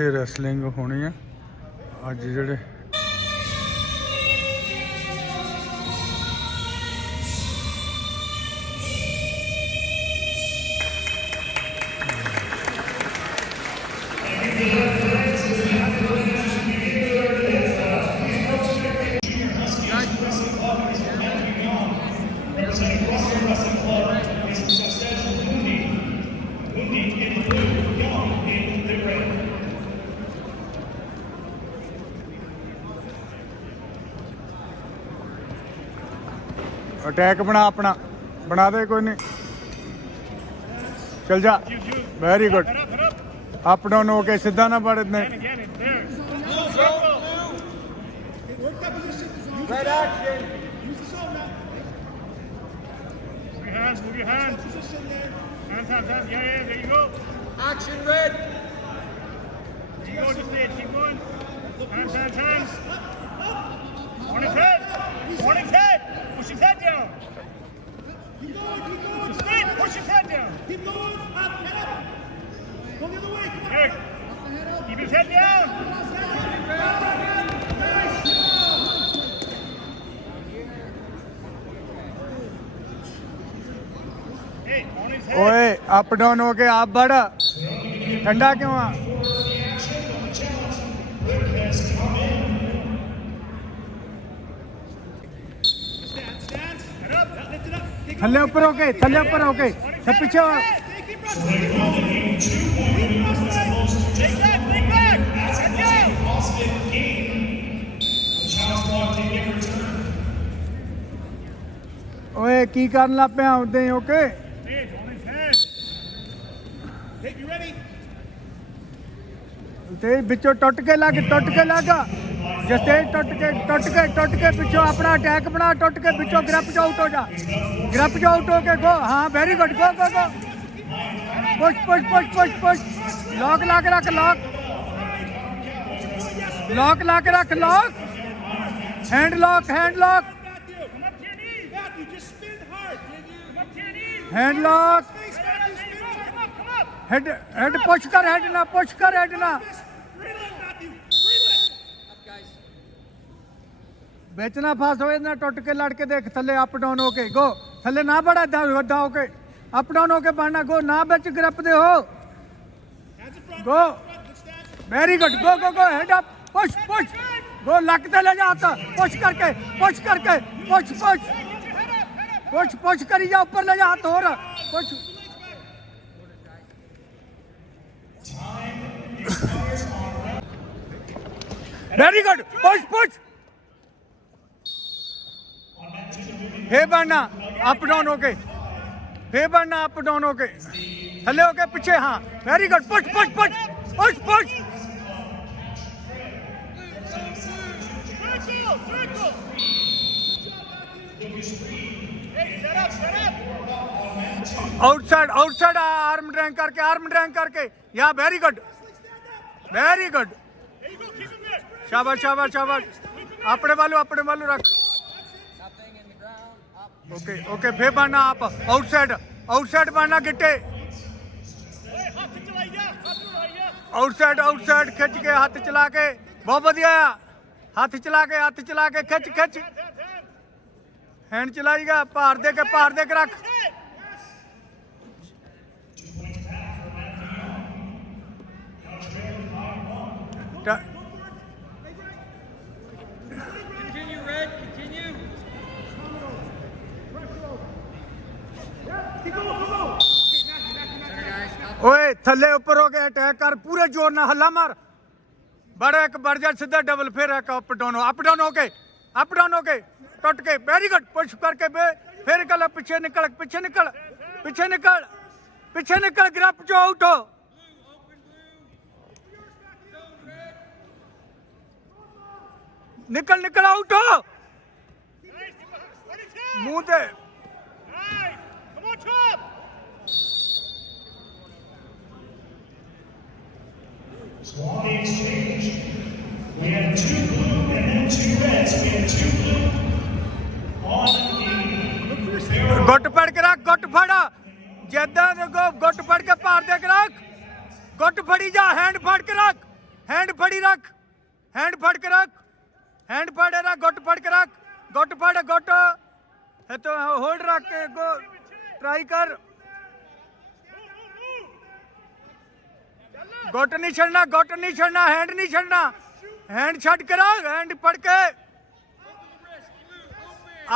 ਇੱਥੇ ਰੈਸਲਿੰਗ ਹੋਣੀ ਆ ਅੱਜ ਜਿਹੜੇ अटैक बना अपना बना दे कोई नहीं चल जा वेरी गुड अप डाउन होके सीधा ना पड़ इतने Move your hands. Hands. Yeah, there you go. Action, red. Keep going, just stay. Keep going. Hands. On his head. Push his head down. Keep going. Straight, push his head down. Keep going. Up, head up. Go the other way. Come on. Here. Keep his head down. Hey, on his head. ओए up down होके आप बढ़ ठंडा क्यों आ Head up. Lift it up. थल्ले ऊपर होके सब पीछे हो Take back. Head down. ओए की करन लग पे आउंदे okay Hey, on his head. Hey, you ready? ते बिचों टुट के लग जस्ते टुट के पिछों अपना अटैक बना टुट के पिछों ग्रप च आउट हो जा ग्रप च आउट होके गो हाँ very good go push lock ला के रख lock hand lock Come up to your knees. Matthew, just spin hard. Come up to your knees. Hand lock Face, Matthew, spin hard. Come up. Head push कर head ना Breathe in, Matthew. Breathe in. बिच ना फस होए ना टुट के लड़ के देख थल्ले अप डाउन होके गो थल्ले ना बड़ा वड्डा होके अप डाउन होके बढ़ना गो ना बिच ग्रिप दे हो Hands in front. Go Good stand. Very good go head up push go luck ते ले जा हाथ पुश करके पुश करी जा ऊपर ले जा हाथ और पुश वेरी गुड पुश फे बढ़ना अप डाउन होके थल्ले होके पीछे हाँ very good push Circle. Hey, set up. Outside arm drag करके या very good There you go. Keep him there. शाबाश अपने वालू रख ओके फे बढ़ना आप आउटसाइड बढ़ना गिट्टे Hey, हाथ चलाइए. आउटसाइड खिंच के हाथ चला के बहुत बढ़िया हाथ चला के खिंच हैंड चलाइएगा पार दे के रख Continue, red. Continue. ओए थल्ले ऊपर हो गया अटैक कर पूरे जोर ना हल्ला मार बढ़ जा सीधा डबल फिर अप डाउन होके टुट के वेरी गुड पुश करके फिर कल पीछे निकल ग्रप जो आउट हो निकल आउट हो मुंह ते Hey, come on, Chop. Swan exchange. We have 2 blue and then 2 reds. We have 2 blue on the गुट फड़ के रख गुट फड़ जदा गुट फड़ के पार दे के रख गुट फड़ी जा हैंड फड़ के रख हैंड फड़ी रख, हैंड फड़ के रख, हैंड फड़े रख, गुट फड़ के रख, गुट फड़, गुट है तो होल्ड रख के गो ट्राई कर, गुट नहीं छड़ना, गुट नहीं छड़ना, हैंड नहीं छड़ना, हैंड छड़ के रख, हैंड फड़ के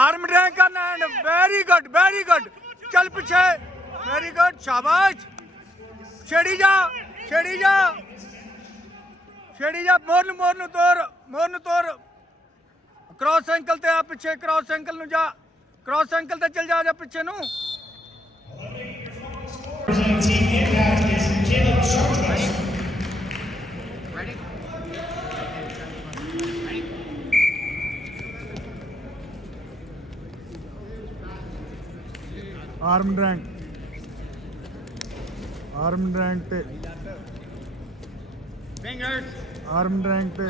आर्म ड्रैग करना, hand very good, very good, चल पीछे, वेरी गुड, शाबाश, छेड़ी जा, छेड़ी जा, छेड़ी जा, मोर नु तोड़, क्रॉस एंकल ते आ पीछे, क्रॉस एंकल नु जा, क्रॉस एंकल ते चल जा पीछे नु। Representing Team Impact is Caleb Sharples. Arm drag, arm drag ते आर्म ड्रैग ते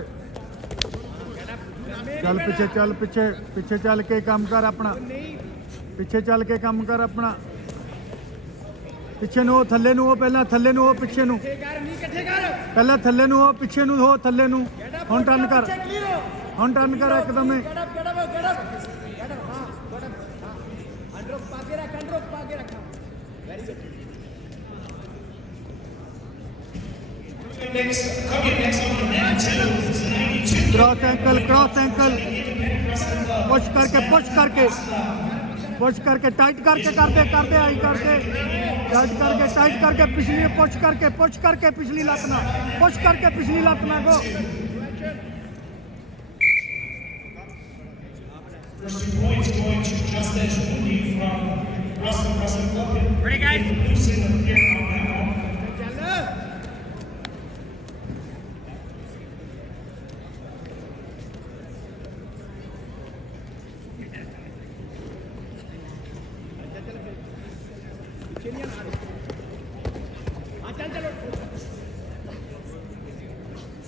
चल पीछे, चल पीछे, पीछे चल के काम कर अपना, पीछे चल के काम कर अपना, पिछे नु हो, थल्ले नु हो, पहला थल्ले नु हो, पिछे नु पहला थल्ले नु हो, पिछे नु हो, थल्ले नु हुन टर्न कर, हुन टर्न कर एकदम ही। Cross ankle, cross ankle, push करके, पुश करके, पुश करके, टाइट करके, कर दे आई करके, टाइट करके, टाइट करके, पिछली पुश करके पिछली लतना, पुश करके पिछली लतना को। First 2 points going to Justice Mooney from Russell Club. Ready, guys? Loosen here on that one.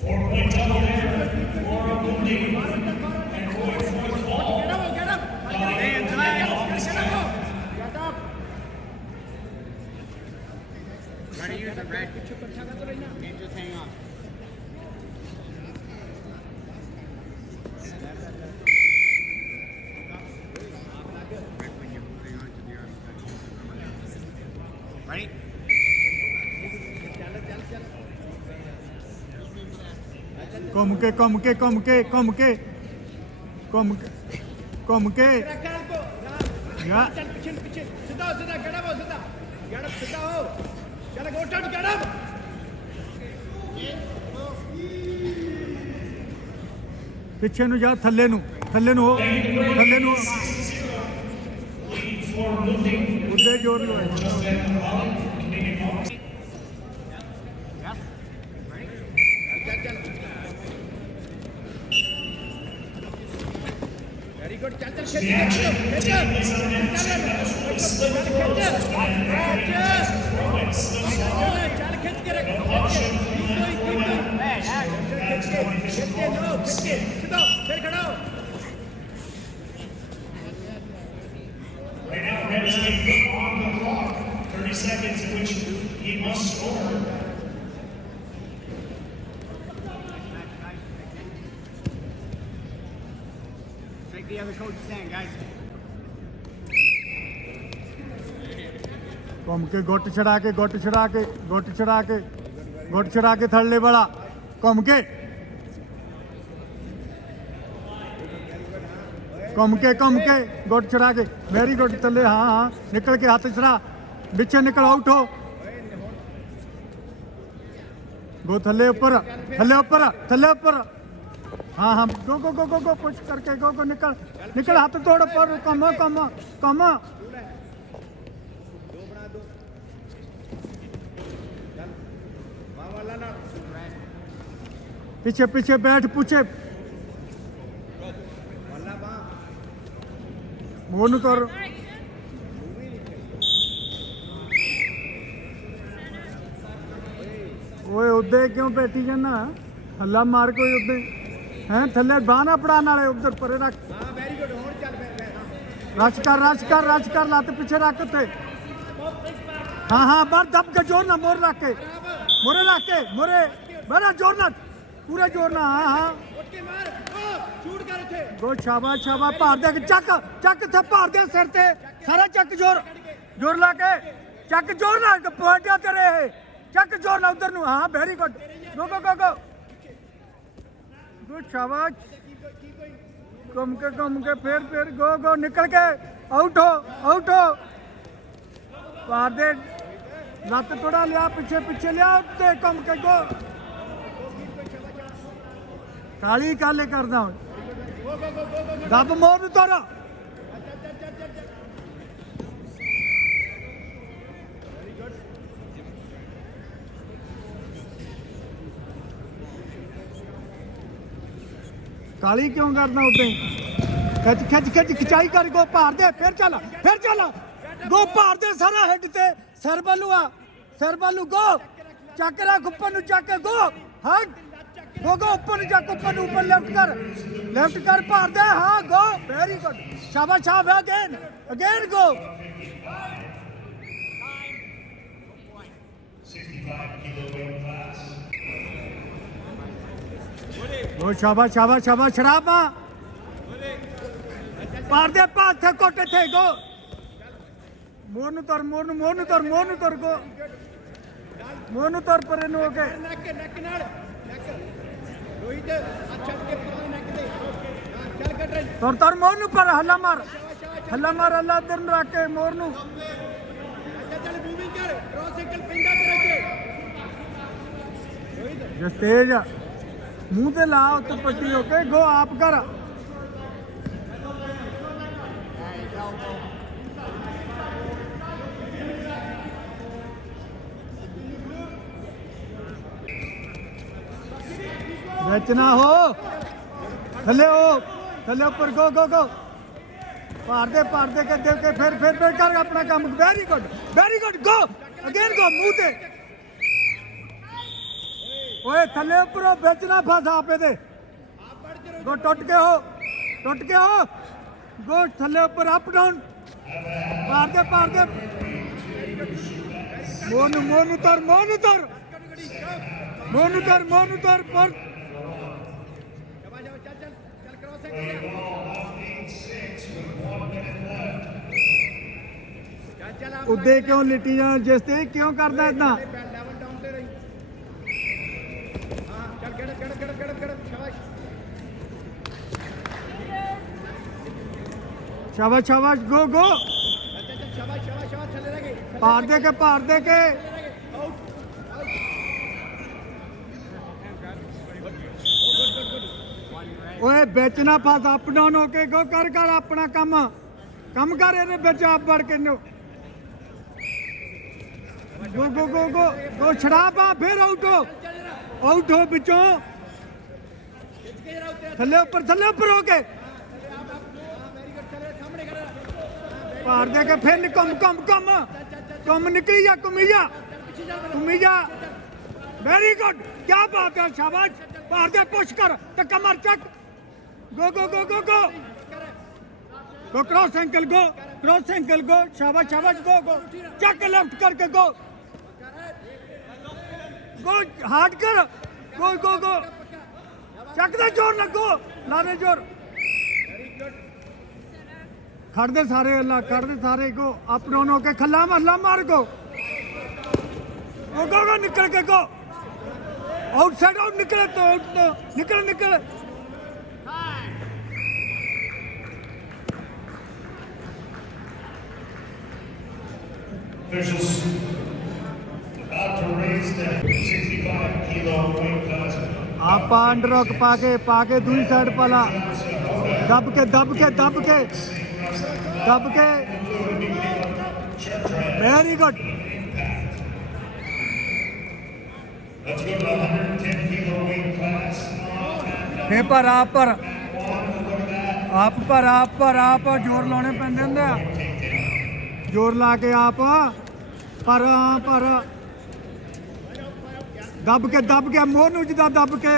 Four-point double there for Mooney. And going for the ball. Try to use the red. And just hang on. Ready? घूम के, घूम के, घूम के, घूम के, घूम के, घूम के, या पिछे नु जा, थल्ले नु, थल्ले नु हो, थल्ले नु हो, उदे जोर लो है। The action taking place on the end of split throws and right now, Red is getting on the clock. 30 seconds in which he must score. Take the other coach's stand, guys. घूम के, गुट चढ़ा के, गुट चढ़ा के, गुट चढ़ा के, गुट चढ़ा के, थल्ले वाला घूम के, घूम के, घूम के, गुट चढ़ा के, वेरी गुड, थल्ले, हाँ हाँ, निकल के हाथ चढ़ा, बिचे निकल, आउट हो, गो थल्ले ऊपर, थल्ले ऊपर, थल्ले ऊपर, हाँ हाँ, गो गो गो गो गो, पुश करके, गो गो, निकल, निकल, हाथ तोड़ पर, कम कम कम, पीछे पीछे बैठ, पूछे मोन कर, ओए उदे क्यों बैठी जाना, हल्ला मार कोई उदे हैं, थल्ले बाना पड़ा नाले उधर परे रख, रच कर, रच कर, रच कर, लाते पीछे रख थे, हाँ हाँ, बार दब के जोर ना, मोर रख के, मोरे रख के, मोरे बड़ा जोर ना, पूरे जोर ना हाँ हाँ ਉੱਠ ਕੇ ਮਾਰ ਸ਼ੂਟ ਕਰ ਇੱਥੇ गो शाबाश शाबाश भार दे चक चक थे भार दे सिर ते सारा चक जोर जोर ला के चक जोर ना पॉइंट तेरे चक जोर ना उधर नु हाँ वेरी गुड गो गो गो गो गुड शाबाश घूम के फिर गो गो निकल के आउट हो भार दे लत थोड़ा लिया पीछे लिया ते घूम के गो काली काले करदा दब मोर नु तोरा काली क्यों करना उदे खिच खिचाई कर गो भार दे फिर चल गो भार दे सारा हेड ते सिर वालू गो चक रख ऊपर नु चक गो हट गो ऊपर नु चक ऊपर लेफ्ट कर भार दे हाँ गो वेरी गुड शाबाश again go 65 kilo weight class. गो शाबाश शराब भार दे पाथ थे कोटे थे गो मोर नु तर गो मोर नु तर पर नु हो के ਨੱਕ ਨਾਲ ਨੱਕ ਰੋਹਿਤ ਆ ਛੱਡ ਕੇ ਪਰਾਂ ਨੱਕ ਤੇ ਹਾਂ ਚੱਲ ਕੱਟ ਰਹੀ तर मोर नु पर हल्ला मार अल्लाह इधर नु रख के मोर नु ਚੱਲ ਮੂਵਿੰਗ ਕਰ ਕ੍ਰੋਸ ਸਾਈਕਲ ਪੈਂਦਾ ਤੇਰੇ ਤੇ जस तेज मुंह ते ला उत्ते पट्टी हो के गो आप कर बचना हो थले ऊपर गो भार दे के दे के फिर कर अपना काम very good go again go मुंह ते ओए थले ऊपर बेचना फसा पे दे गो टुट के हो गो थले ऊपर अप डाउन भार दे मोनू तर पर ਚੱਲ ਕ੍ਰੋਸ ਸਾਈਕਲ ਚੱਲ ਆ उदे क्यों लिटी जान जिस ते क्यों करदा इतना ਲੈਵਲ ਡਾਊਨ ਤੇ ਰਹੀ ਹਾਂ ਚੱਲ ਗੜ ਸ਼ਾਬਾਸ਼ शाबाश गो ਚੱਲ ਸ਼ਾਬਾਸ਼ ਥੱਲੇ ਰਹਿ ਗਏ भार दे के ओए बेचना फस अप डाउन होके गो कर अपना कम कर ਇਹਦੇ ਵਿੱਚ ਆਪ ਵੜ ਕੇ नो गो छड़ा पा फिर आउट हो बिचों थले ऊपर हो के भार दे के फिर कम निकली जा घूमी जा वेरी गुड क्या बात है शाबाश भार दे पुश कर ते कमर चक गो क्रॉस एंकल गो शाबाश गो चक लेफ्ट करके गो हार्ड कर गो चक दे जोर लगो लारे जोर खड़ दे सारे गो अप डाउन होके खल्ला मार गो निकल के गो आउटसाइड आउट निकले तो निकल Officials about to raise the 65 kilo weight class. आप अंडरॉक पाके दूसरी साइड पाला दब के very good Let's go to the 110 kilo weight class. Paper आप पर जोर लाने पैंदे हुंदे आ जोर ला के आप पर दब के मोर नू जिदा दब के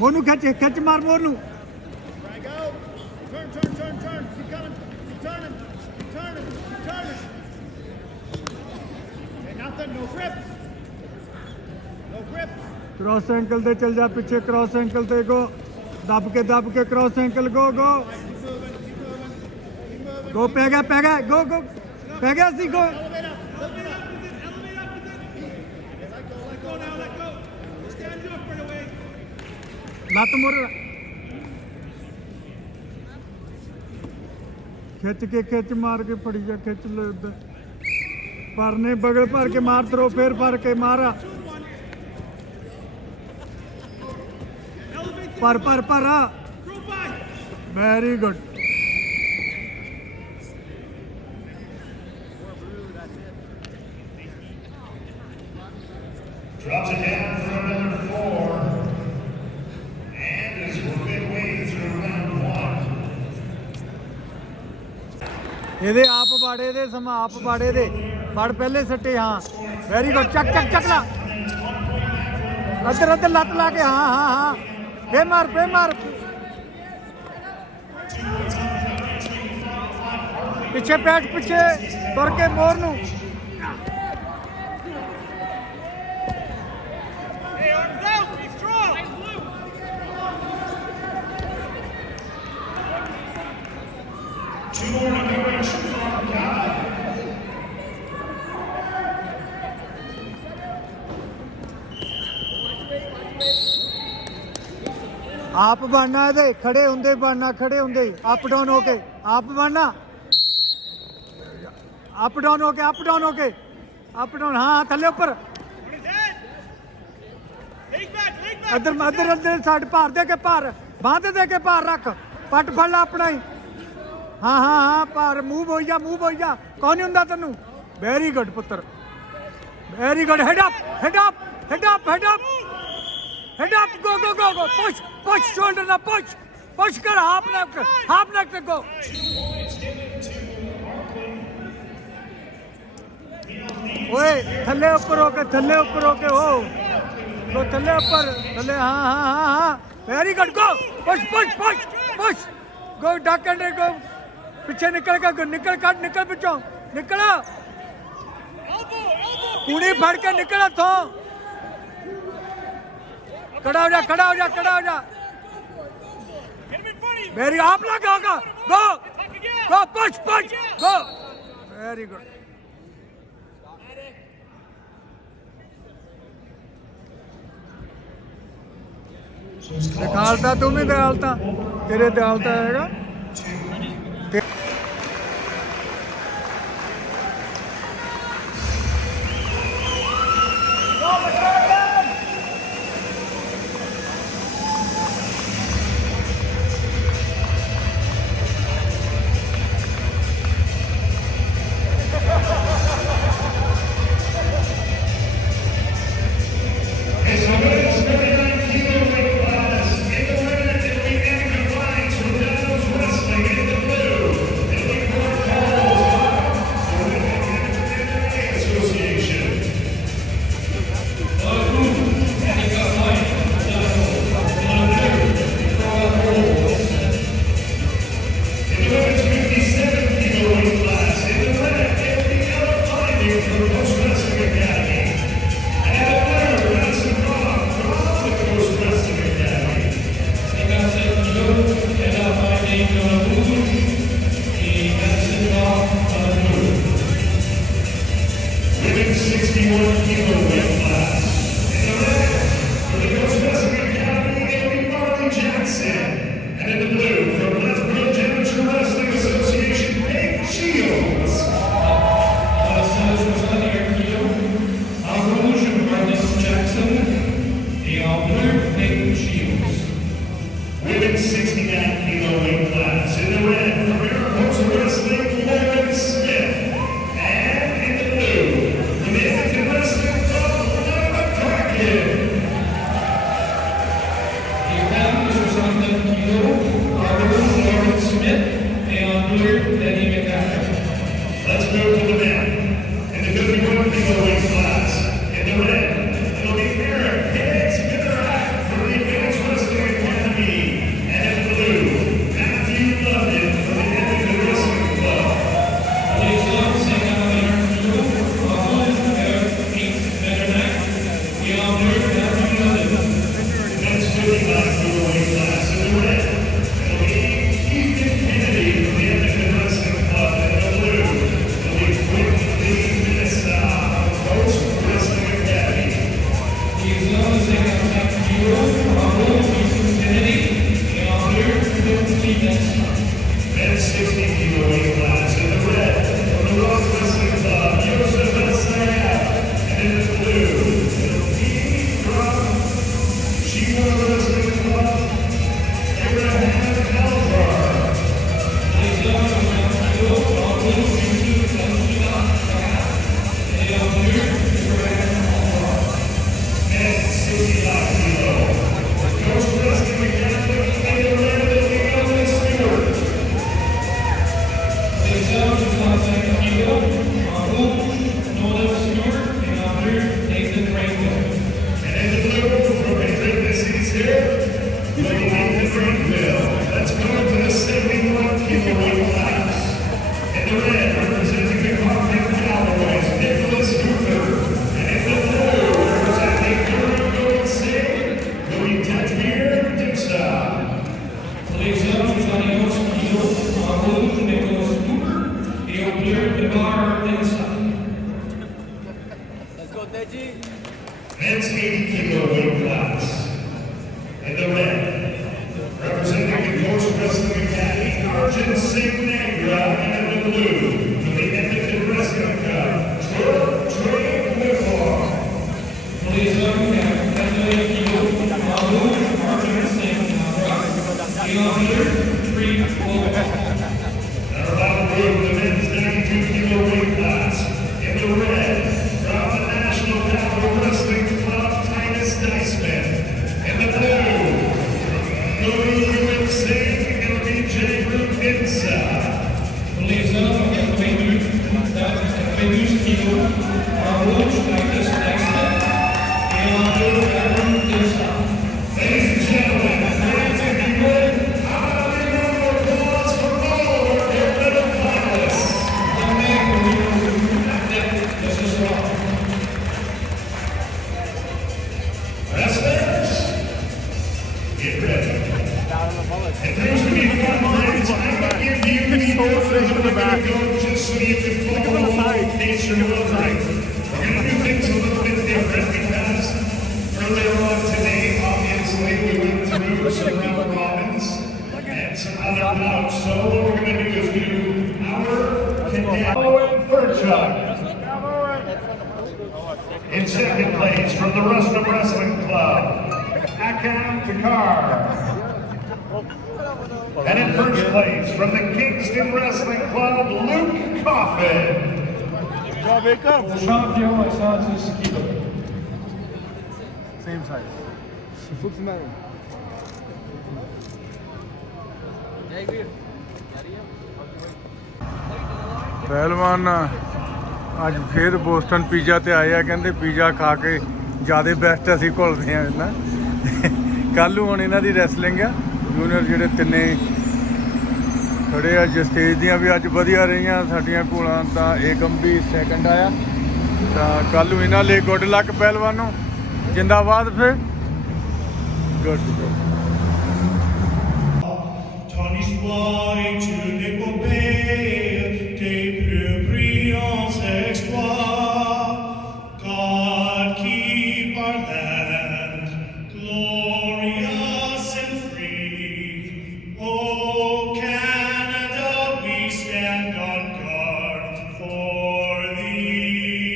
मोर नू खिच मार मोर नू क्रॉस एंकल ते चल जा पीछे क्रॉस एंकल ते गो दब के क्रॉस एंकल गो गो गो पै गया गो गो पै गया सी गो लत मुर खिच मार के फड़ी जा खिच ले उधर परने बगल भर के मार थरो फिर भर के मारा पर very good Drops it down for another 4. And as we're midway through round 1. ਇਹਦੇ ਆਪ ਬਾੜੇ ਦੇ ਸਮਾਂ ਆਪ ਬਾੜੇ ਦੇ ਫੜ ਪਹਿਲੇ ਸੱਟੇ ਹਾਂ ਵੈਰੀ ਗੁੱਡ ਚੱਕ ਲਾ ਅੱਧਰ ਲੱਤ ਲਾ ਕੇ ਹਾਂ ਫੇ ਮਾਰ ਪਿੱਛੇ ਪੈਟ ਪਿੱਛੇ ਤੁਰ ਕੇ ਮੋਰ ਨੂੰ Hey, arms out. Be strong. Two more to go and shoot on God. ਆਪ ਬਣਨਾ ਇਹਦੇ ਖੜੇ ਹੁੰਦੇ ਅਪ ਡਾਊਨ ਹੋ ਕੇ ਆਪ ਬਣਨਾ ਅਪ ਡਾਊਨ ਹੋ ਕੇ ਹਾਂ ਥੱਲੇ ਉੱਪਰ On his head. Leg back. ਅੰਦਰ ਸਾਈਡ ਭਾਰ ਦੇ ਕੇ ਭਾਰ ਬਾਂਹ ਤੇ ਦੇ ਕੇ ਭਾਰ ਰੱਖ ਪੱਟ ਫੜ ਲੈ ਆਪਣਾ ਹੀ ਹਾਂ ਭਾਰ ਮੂਵ ਹੋਈ ਜਾ ਕੌਣ ਨਹੀਂ ਹੁੰਦਾ ਤੈਨੂੰ ਵੈਰੀ ਗੁੱਡ ਪੁੱਤਰ very good head up go push shoulder na push kar half neck go ओए थल्ले ऊपर हो के हो तो थल्ले हाँ very good go push go duck and go पीछे निकल पिछों निकल कुड़ी फड़ के निकल तो खड़ा हो जा Hit him in front of you. Very आप लगा go push go very good दिखालता तू भी दिखालता तेरे दिखालता हैगा It's the women's 79 kilo weight class. In the women's, it'll be Anna Vines from Dallas Wrestling in the blue. And Lee Clark Falls for the MMA Association. In the women's 57 kilo weight class. In the red, it'll be Ella Finding from Coast Wrestling Academy. And in the blue, Madison Rock from the Coast Wrestling Academy. Women's 61 kilo weight class. In the red, for the Coast Wrestling Academy, it'll be Marley Jackson. And in the blue, from Lethbridge Amateur Wrestling Association, Peg Shields. Women's 69 kilo weight class. In the red, from Air Coast Wrestling, Logan Smith. And in the blue, from Edmonton Wrestling Club, Lana McCracken. Let's move to the men. In the 51 kilo weight class. In the red, it'll be Eric Hicks Mitherak from the Advanced Wrestling Academy. And in the blue, Matt Rouge, Nicholas Cooper. Et au bleu, Demar Inside. Let's go, Deji. Men's 80 kilo weight class. In the red, representing the Coach Wrestling Academy, Arjun Singh Negra, and in the blue, from the Edmonton Wrestling Club, Trey Whitmore. Please welcome Category Kilo, Rouge, Arjun Singh Negra, et en bleu, Trey Whitmore. Now about the blue, the men's 92 kilo weight class. In the red, from the National Capital Wrestling Club, Titus Diceman. In the blue, Guru Singh and DJ Rupinsa. Please welcome Category 12 kilo, Rouge, Titus Diceman. Et en bleu, Guru Rupinsa. Ladies and gentlemen, please if you would, how about a round of applause for all of our competitive finalists? This is wrong. Wrestlers, get ready. It proves to be fun, friends. I'm going to give you the order of the back. Just so you can follow along in case you're wondering. We're going to do things a little bit different because earlier on today, obviously, we went through some round robins and some other bouts. So what we're going to do is do our Owen Furchuk. In second place from the Rustum Wrestling Club, Akam Takar. And in first place from the Kingston Wrestling Club, Luke Coffin. Champion à 110 kilos. Same size. ਪਹਿਲਵਾਨ ਅੱਜ ਫੇਰ Boston pizza ਤੇ ਆਏ ਆ, ਕਹਿੰਦੇ pizza ਖਾ ਕੇ ਜਿਆਦਾ best ਅਸੀਂ ਘੁਲਦੇ ਆ ਨਾ। ਕੱਲ੍ਹ ਨੂੰ ਹੁਣ ਇਹਨਾਂ ਦੀ ਰੈਸਲਿੰਗ ਆ, ਜੂਨੀਅਰ ਜਿਹੜੇ ਤਿੰਨੇ ਖੜੇ ਆ। ਜਿਸ ਸਟੇਜ ਦੀਆਂ ਵੀ ਅੱਜ ਵਧੀਆ ਰਹੀਆਂ ਸਾਡੀਆਂ ਘੋਲਾਂ, ਤਾਂ ਏਕਮ ਵੀ ਸੈਕੰਡ ਆਇਆ। ਤਾਂ ਕੱਲ੍ਹ ਨੂੰ ਇਹਨਾਂ ਲਈ ਗੁੱਡ ਲੱਕ ਪਹਿਲਵਾਨ ਨੂੰ, ਜਿੰਦਾਬਾਦ ਫਿਰ good. Ton histoire est une épopée des plus brillants exploits. God keep our land glorious and free. Oh Canada, we stand on guard for thee.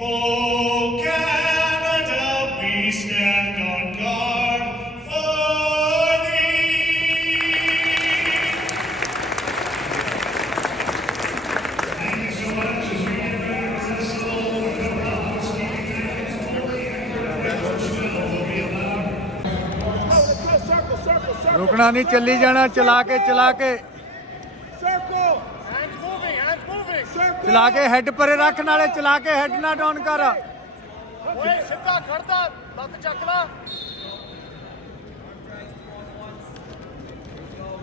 Oh Canada, we stand on guard for thee. Thank you so much. As we get ready to wrestle, a couple of housekeeping items only, and Coach Phil will be allowed. ਰੁਕਣਾ ਨਹੀਂ, ਚੱਲੀ ਜਾਣਾ, ਚਲਾ ਕੇ Circle. Hands moving, Circle. ਚਲਾ ਕੇ head ਪਰੇ ਰੱਖ, ਨਾਲੇ ਚਲਾ ਕੇ ਹੈੱਡ ਨਾ ਡਾਊਨ ਕਰ। ਓਏ ਸਿੱਧਾ ਖੜਦਾ, ਲੱਤ ਚੱਕ ਲਾ।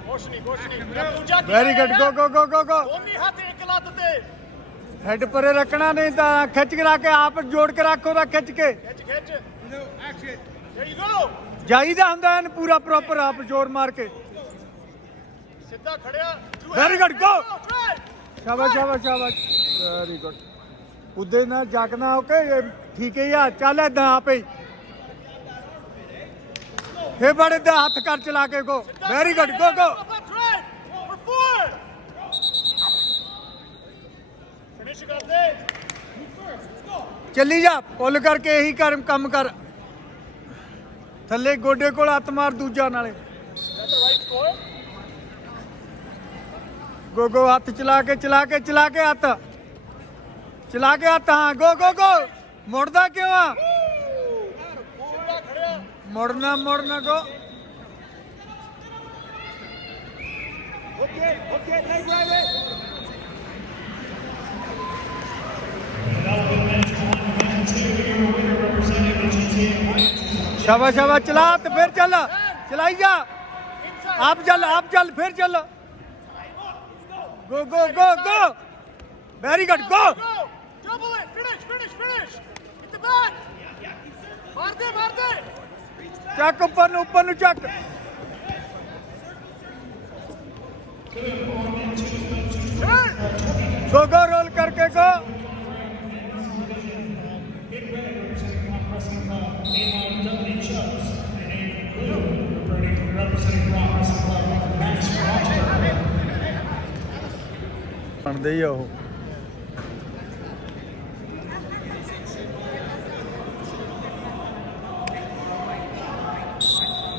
ਕੁਛ ਨਹੀਂ। ਦੂਜਾ ਕੀ ਵੈਰੀ ਗੁੱਡ, ਗੋ ਗੋ ਗੋ ਗੋ ਗੋ। ਦੋਨੀ ਹੱਥ ਇੱਕ ਲੱਤ ਤੇ। ਹੈੱਡ ਪਰੇ ਰੱਖਣਾ, ਨਹੀਂ ਤਾਂ ਖਿੱਚ ਕੇ ਰੱਖ ਕੇ ਆਪ ਜੋੜ ਕੇ ਰੱਖ ਉਹਦਾ ਖਿੱਚ ਕੇ। ਖਿੱਚ। There you go. ਜਾਈਦਾ ਹੁੰਦਾ ਇਹਨੂੰ ਪੂਰਾ ਪ੍ਰੋਪਰ ਆਪ ਜੋਰ ਮਾਰ ਕੇ। ਸਿੱਧਾ ਖੜਿਆ। Very good, go. Right. ਸ਼ਾਬਾਸ਼ ਵੈਰੀ ਗੁੱਡ। ਉਦੇ ਨਾ ਜਾਗਣਾ, ਓਕੇ ਠੀਕ ਹੈ ਯਾਰ, ਚੱਲ ਏਦਾਂ ਆਪੇ ਹੀ। ਫੇ ਬੜੇ ਦਾ ਹੱਥ ਕਰ ਚਲਾ ਕੇ go. Very good, go go. That's right. For 4. Finish ਕਰਦੇ। ਚੱਲੀ ਜਾ, ਪੁੱਲ ਕਰਕੇ ਇਹੀ ਕੰਮ ਕਰ। ਥੱਲੇ ਗੋਡੇ ਕੋਲ ਹੱਥ ਮਾਰ ਦੂਜਾ ਨਾਲੇ। That's the right score. ਗੋ ਹੱਥ ਚਲਾ ਕੇ ਹੱਥ ਹਾਂ, ਗੋ ਮੁੜਦਾ ਕਿਉਂ ਆ? ਸਿੱਧਾ ਖੜਿਆ। ਮੁੜਨਾ ਗੋ। Okay, leg right in. शाबाश चला, तो फिर चलाई जा। आप चल फिर चल। Go very good, go. Double it. Finish. Hit the back. मार दे। चक ऊपर नु चक। सो गो रोल करके गो ਬਣਦੇ ਹੀ ਆ ਉਹ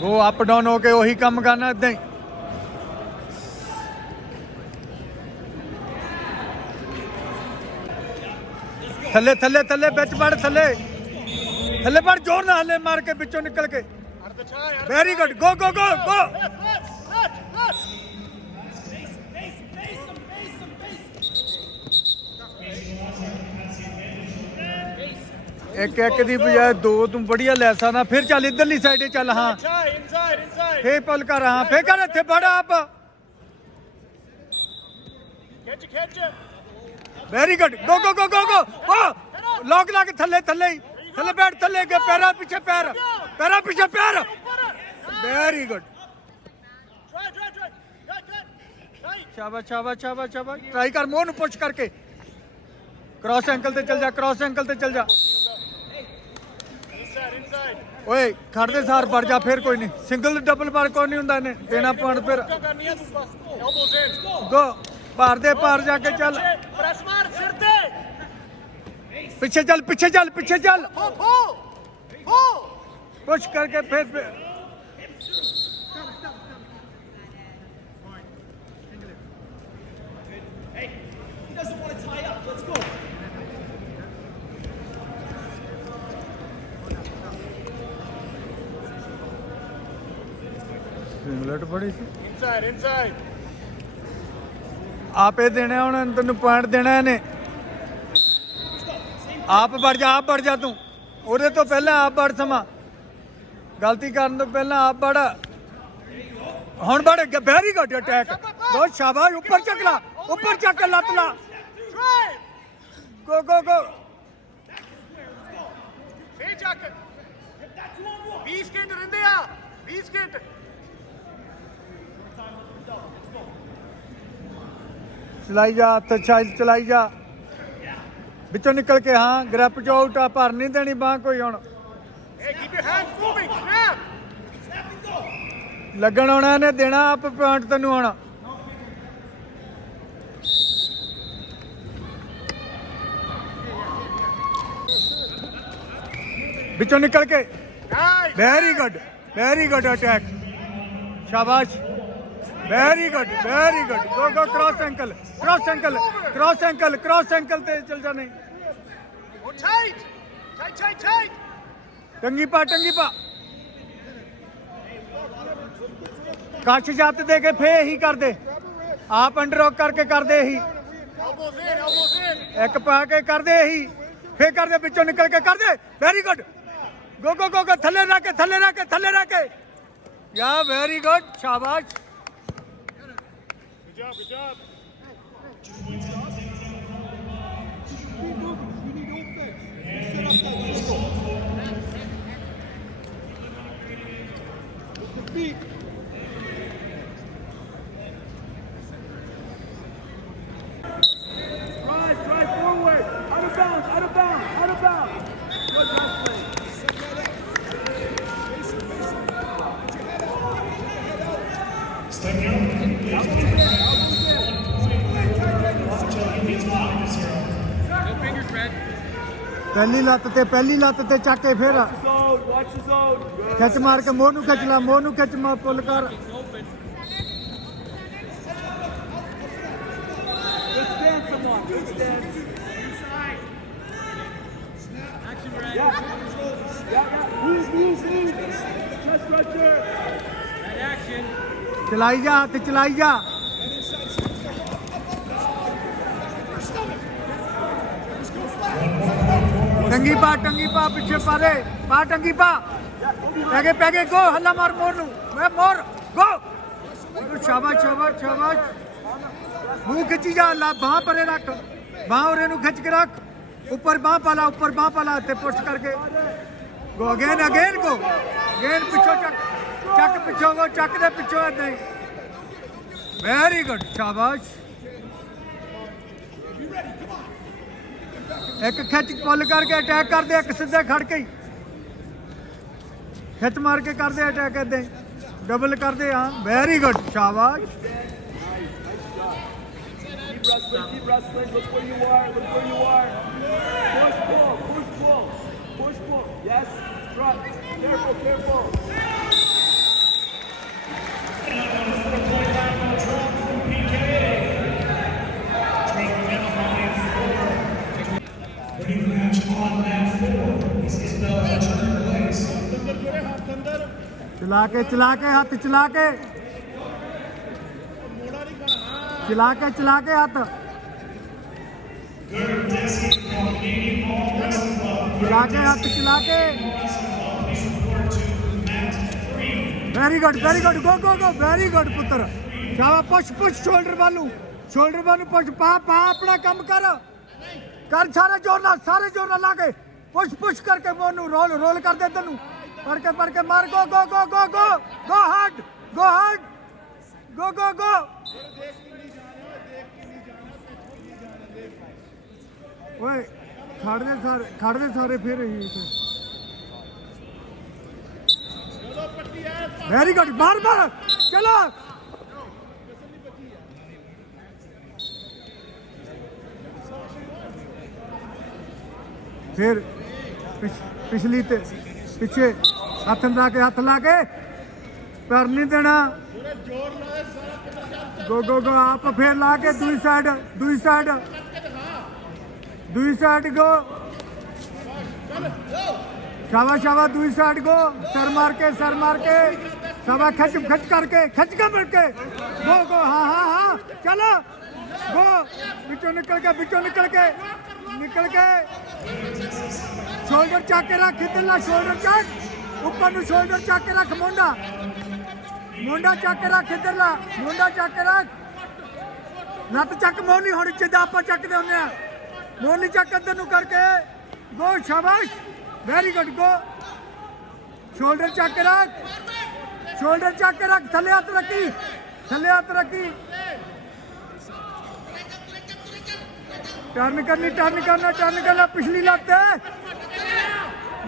ਉਹ ਅਪ ਡਾਊਨ ਹੋ ਕੇ ਉਹੀ ਕੰਮ ਕਰਨਾ ਇਦਾਂ ਹੀ ਥੱਲੇ ਥੱਲੇ ਥੱਲੇ ਵਿੱਚ ਵੜ ਥੱਲੇ ਥੱਲੇ ਵੜ ਜ਼ੋਰ ਨਾਲ ਹੱਲੇ ਮਾਰ ਕੇ ਵਿੱਚੋਂ ਨਿਕਲ ਕੇ ਵੈਰੀ ਗੁੱਡ ਗੋ ਗੋ ਗੋ ਗੋ एक एक की बजाय दो तुम बढ़िया ले सकना फिर चल इधरली साइड चल हाँ फे पल कर हाँ फे कर इत्थे बड़ा आप वेरी गुड गो गो गो गो गो गो लॉक ला के थल्ले थल्ले थल्ले बैठ थल्ले के पैरा पीछे पैर पैरा पीछे पैर वेरी गुड शाबाश शाबाश शाबाश शाबाश ट्राई कर मोह पुश करके क्रॉस एंकल ते चल जा क्रॉस एंकल ते चल जा ओए खड़दे सार बढ़ जा फिर कोई नहीं सिंगल डबल बार कोई नहीं हुंदा ने देना पॉइंट फिर गो पार दे पार जाके चल पीछे चल पीछे चल पीछे चल पुश करके फिर इंग्लैंड बड़ी सी inside आप ये देने उन्हें तेन पॉइंट देना है ने आप बढ़ जा तू ਉਹਦੇ ਤੋਂ ਪਹਿਲਾਂ ਆਪ बढ़ ਸਮਾਂ ਗਲਤੀ ਕਰਨ ਤੋਂ ਪਹਿਲਾਂ ਆਪ बढ़ ਹੁਣ बढ़ ਵੈਰੀ ਗੁੱਡ ਅਟੈਕ ਬਹੁਤ ਸ਼ਾਬਾਸ਼ ਉੱਪਰ ਚੱਕ ਲੱਤ ਲਾ ਗੋ ਗੋ ਗੋ ਫੇਰ ਚੱਕ 20 ਸਕਿੰਟ ਰਹਿੰਦੇ ਆ 20 ਸਕਿੰਟ चलाई जा चलाई जा बिचों निकल के हाँ ग्रैप चो आउट आ भर नहीं देनी बांह कोई हुण लगन आना ने देना आप पॉइंट तेनू हुण बिचों निकल के वेरी गुड अटैक शाबाश वेरी गुड गो गो क्रॉस एंकल ते चल जाने टंगी पा कश जत दे के फे ही कर दे आप अंडरऑक करके कर दे ही एक पा के कर दे ही फे कर दे बिचों निकल के कर दे वेरी गुड गो गो गो गो थले रख के या वेरी गुड शाबाश Good job. Drive forward. Out of bounds. Good pass play. Stepping up. पहली लत ते चक के फिर खिच मार के मोह खिच ला मोह खिच पुल कर चलाई जा हाथ चलाई जा टंगी पा पीछे पारे पा टंगी पा पैगे गो हल्ला मार मोर नू मैं मोर गो शाबाश मुंह खिंची जा ला बाह परे रख बाह और नू खिंच के रख ऊपर बाह पाला ते पुश करके गो अगेन गो अगेन पिछो चक पिछो गो चक दे पिछो नहीं वेरी गुड शाबाश एक खिच पुल करके अटैक कर दे, एक सीधे खड़ के ही खिच मार के कर दे अटैक, इदा डबल कर दे। हाँ वेरी गुड, शाबाश। Keep wrestling. Look where you are. Look where you are. Push, pull. Push, pull. Push, pull. Yes. Front. Careful, careful. Ready for match on mat 4 is Isabella Turner-Blaze. चला के हाथ चला के हाथ Third, Desi from Canadian Mall Wrestling Club. चला के हाथ चला के। Please report to mat 3. Very good, go go go, very good पुत्र, शाबाश। पुश शोल्डर वालू पुश, पा अपना काम कर सारे जोर ना लाके पुश करके मोनू रोल कर दे तेनू, पढ़ के मार। गो गो गो गो गो गो हार्ड गो गो गो। ओए खड़ दे सारे फिर ही। वेरी गुड, मार चलो। फिर पिछली पीछे हाथ ला के पैर नहीं देना। गो गो गो, आप फिर ला के दूसरी साइड गो। शाबाश दूसरी साइड गो, सर मार के शाबाश। खच करके मिल के गो। हाँ चलो गो। बिचों निकल के शोल्डर चक के रख, इधरला शोल्डर चक, ऊपर नु शोल्डर चक के रख, मोंडा चक के रख, इधरला मोंडा चक के रख, लत चक मोरनी होनी चाहिए। आप चकते होने मोरनी चक इधर नु करके गो। शाबाश, वेरी गुड गो। शोल्डर चक के रख, थले हाथ रखी। टर्न करना पिछली लत।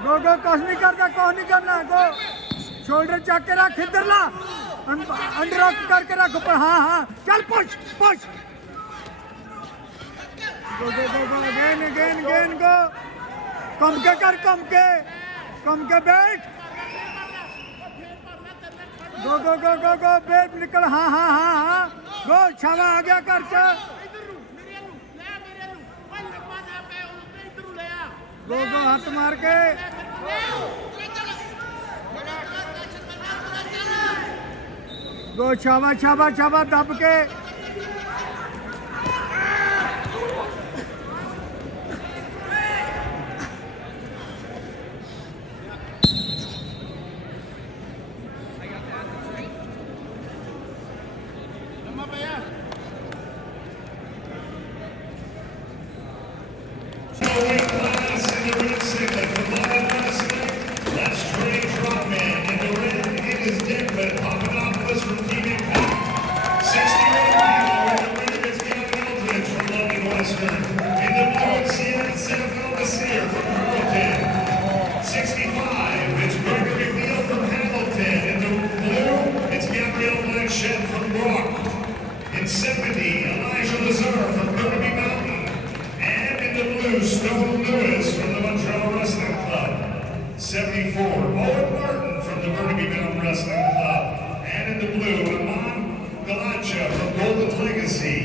गो कुछ नहीं करना गो। शोल्डर चक के रख, इधरला अंडर करके रख ऊपर। हाँ चल पुश। गो गेन गो। कम के बैठ। गो बैठ निकल। हाँ गो। छावा आ गया कर। गो हाथ मार के गो। शाबाश दब के। Stone Lewis from the Montreal Wrestling Club. 74, Owen Martin from the Burnaby Mountain Wrestling Club. And in the blue, Amon Galacha from Golden Legacy.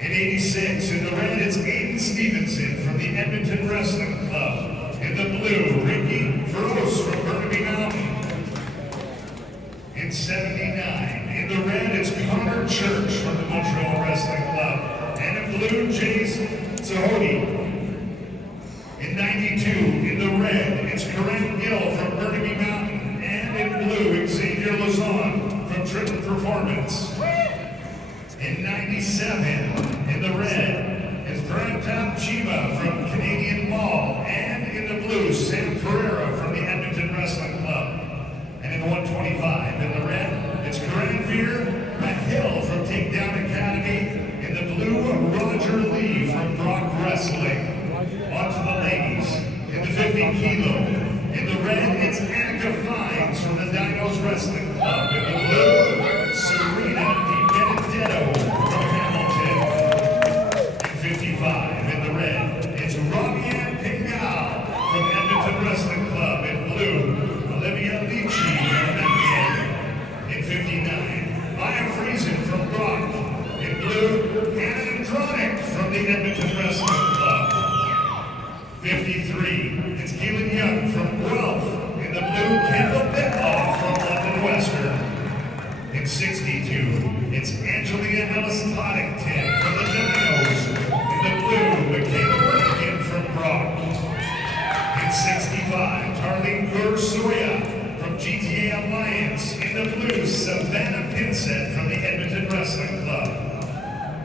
In 86, in the red, it's Aiden Stevenson from the Edmonton Wrestling Club. In the blue, Ricky Feroz from Burnaby Mountain. In 79, in the red, it's Connor Church from the Montreal Wrestling Club. And in blue, Jason Zahodi. In 92, in the red, it's Corinne Gill from Burnaby Mountain. And in blue, Xavier Lazon from Triton Performance. In 97, in the red, it's Prantam Chima from Canadian Mall. And in the blue, Sam Pereira from the Edmonton Wrestling Club. And in 125, in the red, it's Karanveer Mahil from Takedown Academy. In the blue, Roger Wrestling. On to the ladies. In the 50 kilo. In the red, it's Annika Fines from the Dinos Wrestling Club. In the blue, Serena Di Benedetto from Hamilton. In 55, in the red, it's Robbie-Ann Pingal from Edmonton Wrestling Club. In blue, Olivia Lici from Edmonton. In 59, Maya Friesen from Brock. In blue, Hannah Andronic from the Edmonton Wrestling Club. 53, it's Keelan Young from Guelph. In the blue, Kendall Bitloff from London Western. In 62, it's Angelina Ellis Toddington from the Dinos. In the blue, Michaela Rankin from Brock. In 65, Tarlene Gursoya from GTA Alliance. In the blue, Savannah Pinsett from the Edmonton Wrestling Club.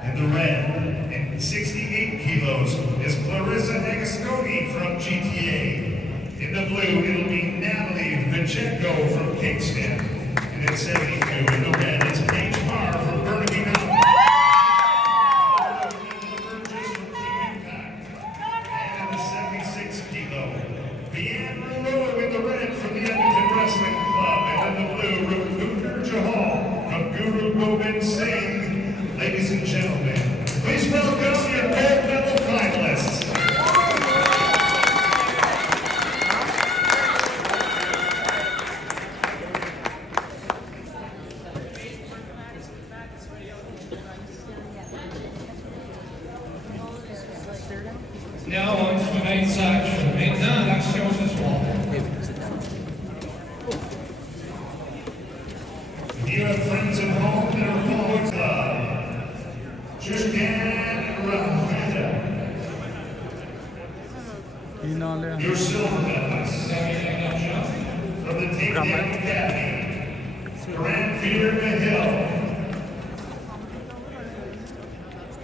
In the red, in 68 kilos, is Clarissa Agostoni from GTA. In the blue, it'll be Natalie Vicheco from Kingston. And in 72, in the red, it's Paige Marr from Burnaby Mountain. And in the 76 kilo, Leanne Rouleau in the red from the Edmonton Wrestling Club. And in the blue, Rupinder Jahal from Guru Gobind Singh. Ladies and gentlemen, please welcome your gold medal finalists. Now on to tonight's action. Maintenant, l'action ce soir. If you have friends at home that are following club, Tristan Rahmanda, ਕੀ ਨਾਂ ਲਿਆ your silver medalist. From the Takedown Academy, Grant Feeder Hill.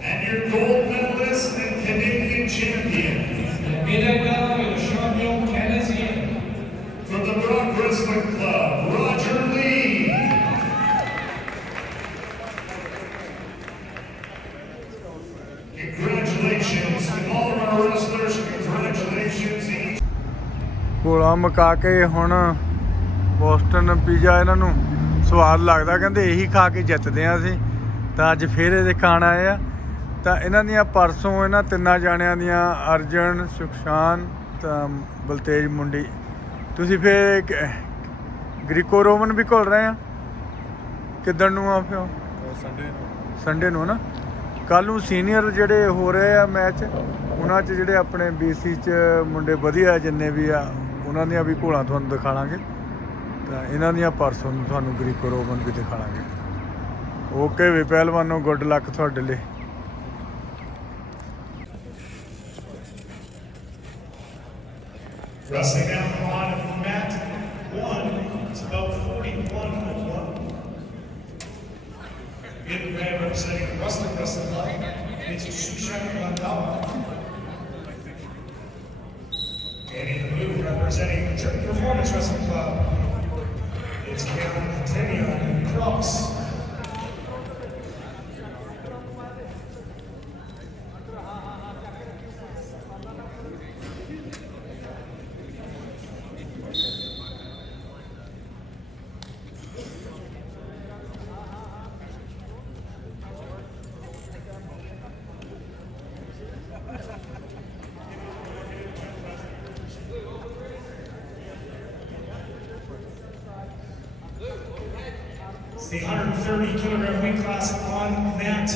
And your gold medalist and Canadian champion. Médaille et le champion canadien. From the Brock Wrestling Club, Roger Lee. Congratulations to all of our wrestlers. Congratulations to each. ਕੋਲਾ ਮਕਾ ਕੇ ਹੁਣ Boston pizza ਇਹਨਾਂ ਨੂੰ ਸਵਾਦ ਲੱਗਦਾ, ਕਹਿੰਦੇ ਇਹੀ ਖਾ ਕੇ ਜਿੱਤਦੇ ਆ ਅਸੀਂ, ਤਾਂ ਅੱਜ ਫੇਰ ਇਹਦੇ ਖਾਣ ਆਏ ਆ। ਤਾਂ ਇਹਨਾਂ ਦੀਆਂ ਪਰਸੋਂ ਇਹਨਾਂ ਤਿੰਨਾਂ ਜਾਣਿਆਂ ਦੀਆਂ ਅਰਜਨ, ਸੁਖਸ਼ਾਨ ਤਾਂ ਬਲਤੇਜ ਮੁੰਡੀ, ਤੁਸੀਂ ਫੇਰ ਗ੍ਰੀਕੋ ਰੋਮਨ ਵੀ ਘੁਲ ਰਹੇ ਆ। ਕਿੱਦਣ ਨੂੰ ਆ ਫਿਰ? ਸੰਡੇ ਨੂੰ ਨਾ। ਕੱਲ੍ਹ ਨੂੰ ਸੀਨੀਅਰ ਜਿਹੜੇ ਹੋ ਰਹੇ ਆ ਮੈਚ, ਉਹਨਾਂ 'ਚ ਜਿਹੜੇ ਆਪਣੇ BC 'ਚ ਮੁੰਡੇ ਵਧੀਆ ਜਿੰਨੇ ਵੀ ਆ, ਉਹਨਾਂ ਦੀਆਂ ਵੀ ਘੋਲਾਂ ਤੁਹਾਨੂੰ ਦਿਖਾਵਾਂਗੇ। ਤਾਂ ਇਹਨਾਂ ਦੀਆਂ ਪਰਸੋਂ ਨੂੰ ਤੁਹਾਨੂੰ ਗ੍ਰੀਕੋ ਰੋਮਨ ਵੀ ਦਿਖਾਵਾਂਗੇ। ਓਕੇ ਵੀ ਪਹਿਲਵਾਨੋ, ਗੁੱਡ ਲੱਕ ਤੁਹਾਡੇ ਲਈ। Wrestling now on mat 1. It's about 41-1. In the red, representing the Wrestling Club, it's Sushan Randhawa. And in the blue, representing the Trick Performance Wrestling Club, it's Cameron Tenion Cross. The 130-kilogram weight class on mat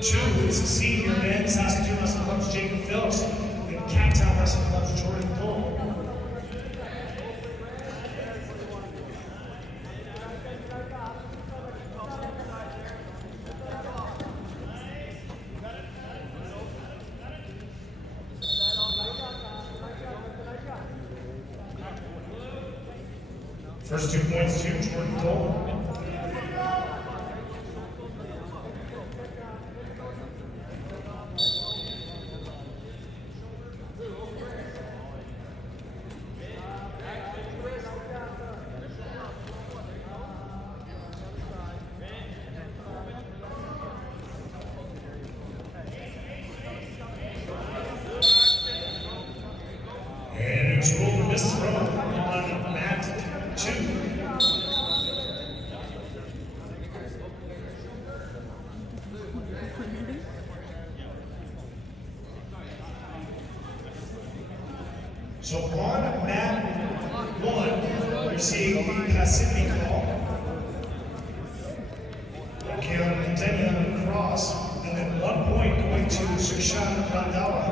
2 is senior men, Saskatoon Wrestling Club's Jacob Phillips, and Camptown Wrestling Club's Jordan Cole. First 2 points to Jordan Cole. So on mat 1, we're seeing the passivity call. Karen Denya across, and then 1 point going to Sukshan Randhawa.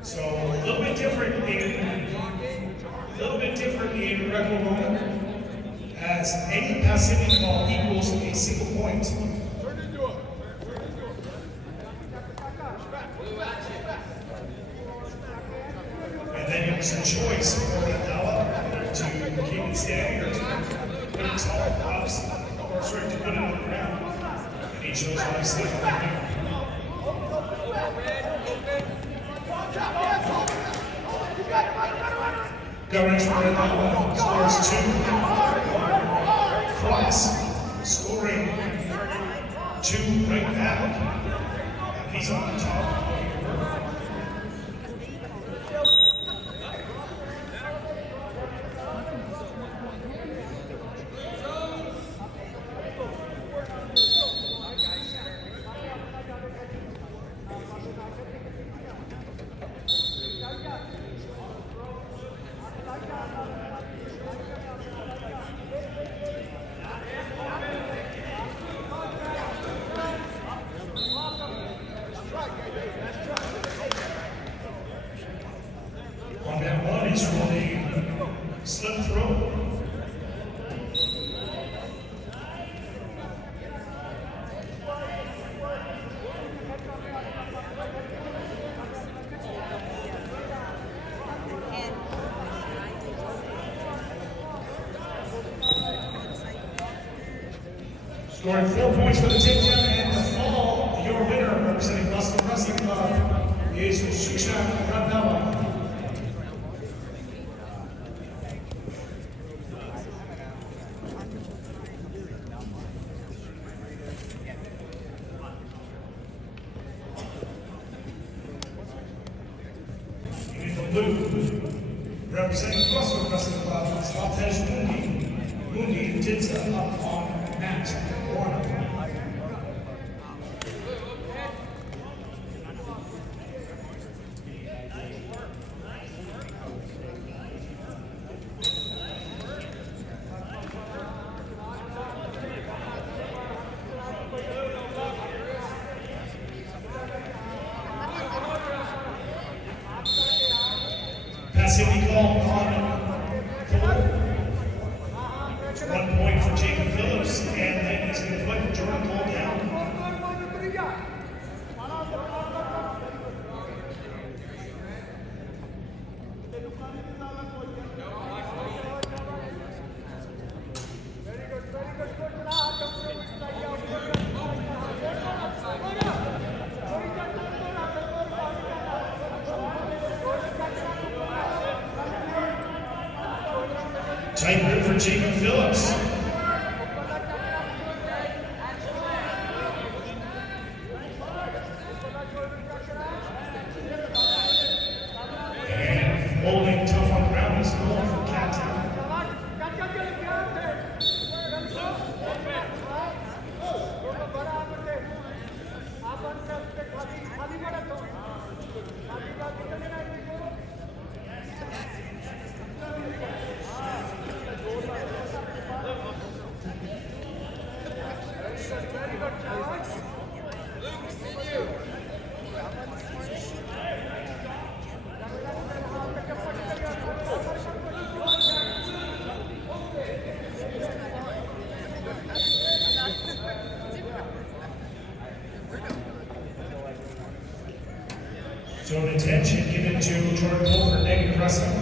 So a little bit different in Greco-Roman, as any passivity call equals a single point. And then it was a choice for Randhawa to keep it standing or to put it tall props, or sorry, to put it on the ground. And he chose obviously on the ground. Governance for Randhawa scores 2. Cross scoring 2 right back. And he's on the top. On that one is for the slip throw. Scoring 4 points for the takedown and the fall. Your winner, representing Boston Wrestling Club, is Sukshan Randhawa. In the blue, representing Boston Wrestling Club, is Lopez Mundi. Mundi and Dinsa up on mat 1. Passivity call on Cole. 1 point for Jacob Phillips, and then he's going to put Jordan Cole down. Tight grip for Jacob Phillips. And holding tough on ground is going for Captain. So an attention given to Jordan Cole for negative wrestling.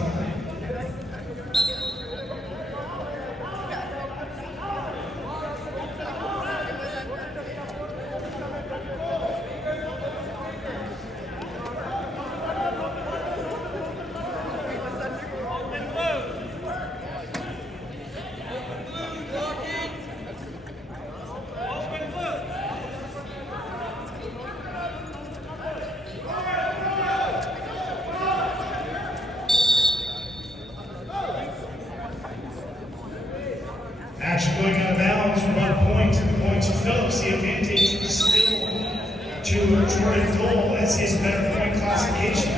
Action going out of bounds, 1 point to Phillips. The advantage is still to Jordan Cole as his better point classification.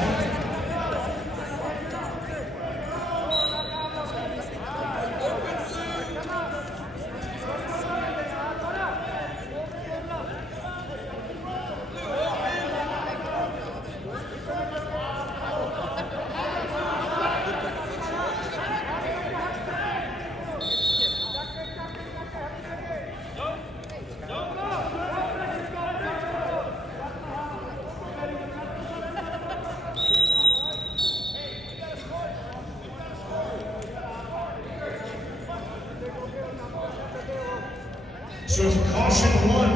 So it's caution 1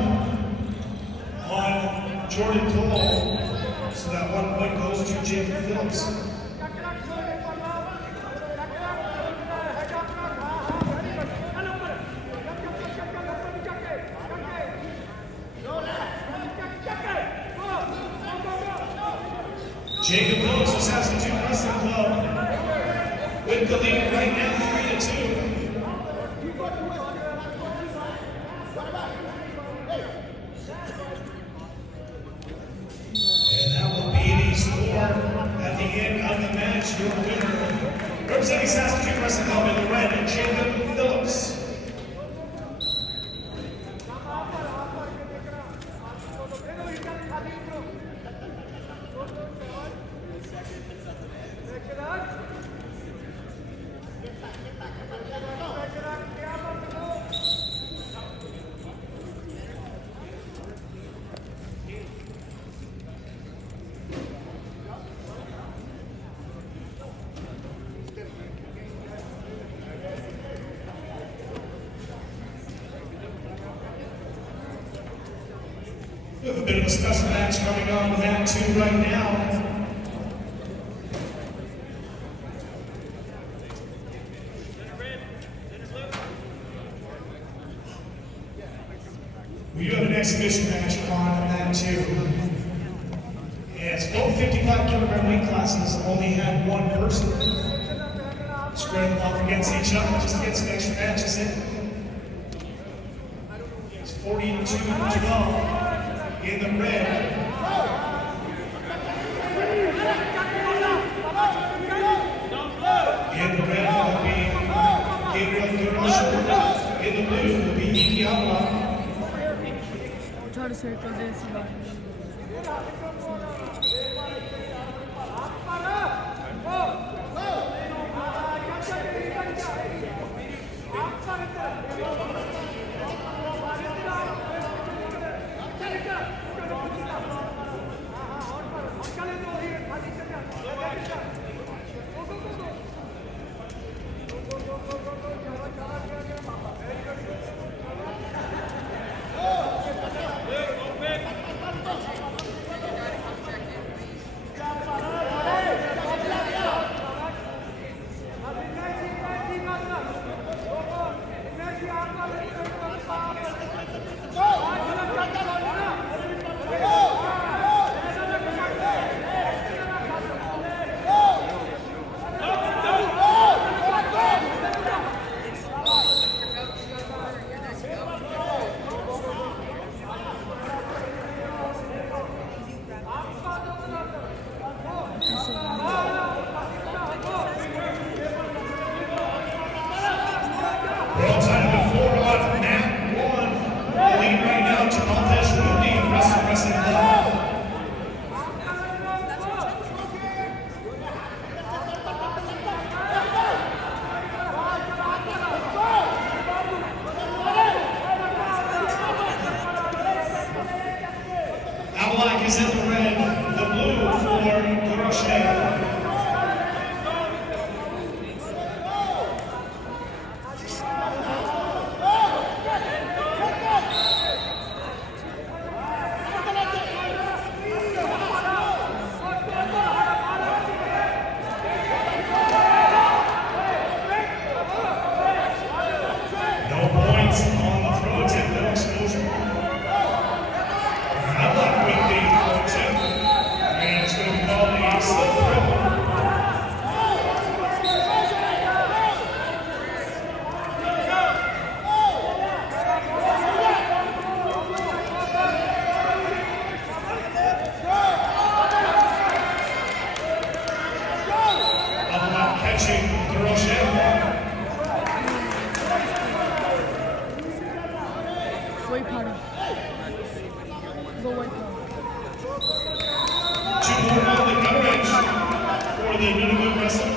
on Jordan Cole. So that 1 point goes to Jacob Phillips. Jacob Phillips of Saskatoon Wrestling Club with the lead right now 3-2. And that will be the score at the end of the match. Your winner, representing Saskatoon Wrestling Club in the red, Jacob Phillips. We have a bit of a special match coming on with Act 2 right now. We do have an exhibition match on Act 2. Yes, both 55 kilogram weight classes only had one person. Square them off against each other just to get some extra matches in. It's 42-12. In the red. In the red will be Gabriel Kurosh. In the blue will be Iki Awa. Try to circle this. Black is in the red, the blue for Kurosh. No points on the throw attempt, no exposure. I like weekly throw attempt, and it's going to be called a slip triple. Abdullah catching Kurosh. Wait, party. Go white party. Two more on the coverage for the Nunavut Wrestling.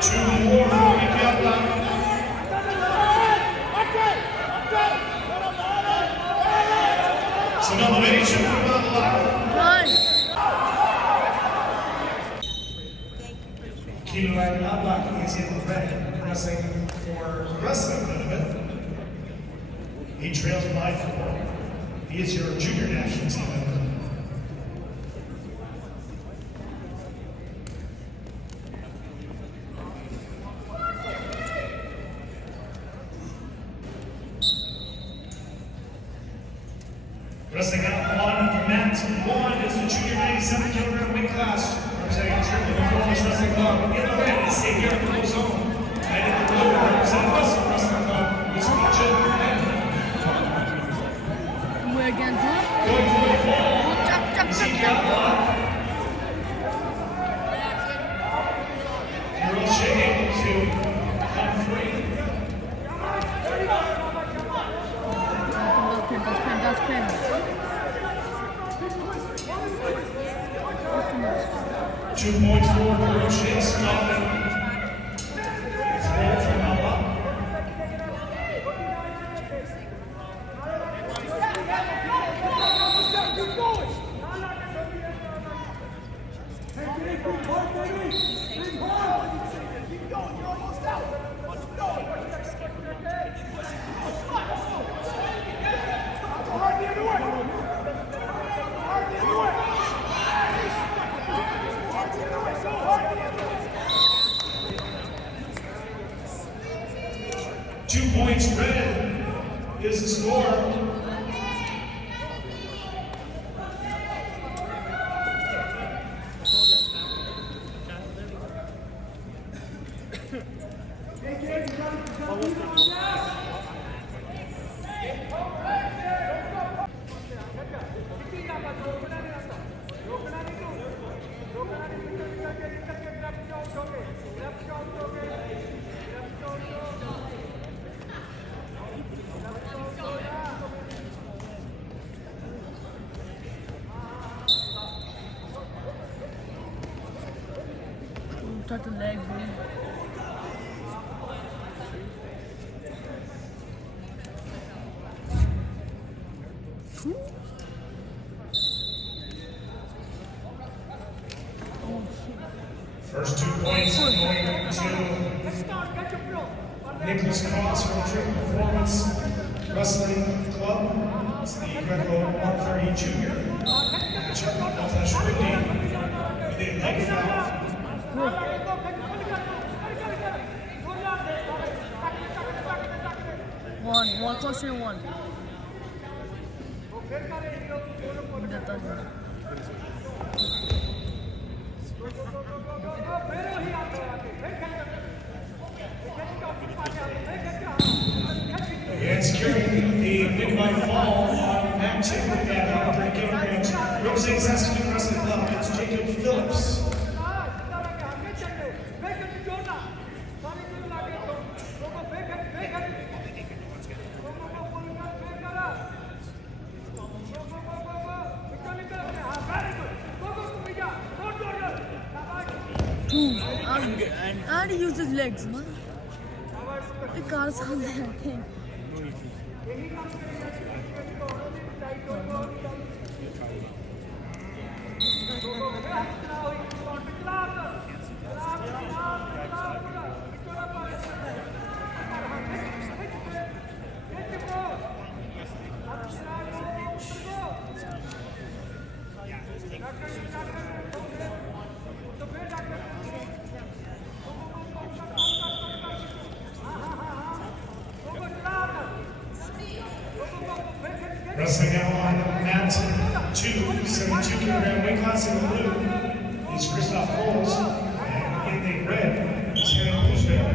Two more for Ipiatla. for wrestling tournament. He trails by 4. He is your junior national team member. Wrestling out on mat 1 is the junior 97 kilogram weight class, representing Triple Performance Wrestling Club. In the red is Xavier Colzone. And in the blue, representing Western Wrestling Club, is Richard Penn. We're again, huh? Going for the fall. Chop, chop, Is chop, he chop. Kaplan? Earl Shea to come free. That's pin. 2 points for Earl Shea, stopping. Throw from Allah. Points red is the score. Touch the leg, bro. First 2 points going to Nicholas Cross from Triple Performance Wrestling Club. It's the Greco 130 Junior matchup. Altash Rudy with a leg foul. One, caution one. And securing the midnight fall on mat 2 at 130 kilograms. Representing Saskatoon Wrestling Club, it's Jacob Phillips. And he uses legs, man. The car's on there, I think. Wrestling now on mat 2, 72 kilogram weight class in the blue is Christoph Coles, and in the red is Henry Roosevelt.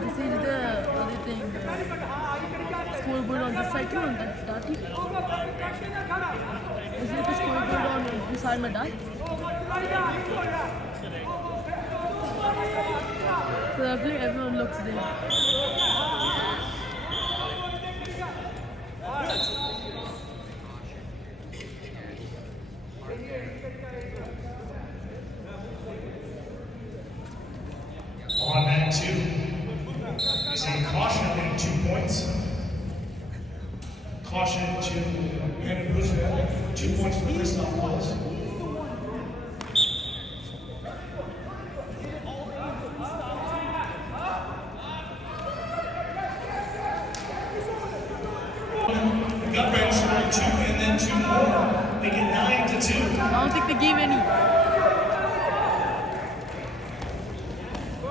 This is the other thing. Scoreboard on this side too, on that too. Is it the scoreboard on this side में डाल? So I think everyone looks there. is a caution and 2 points. Caution to Brandon Roosevelt, 2 points for Christoph Waltz. Gut wrench scoring 2 and then 2 more. They get 9-2. I don't think they gave any.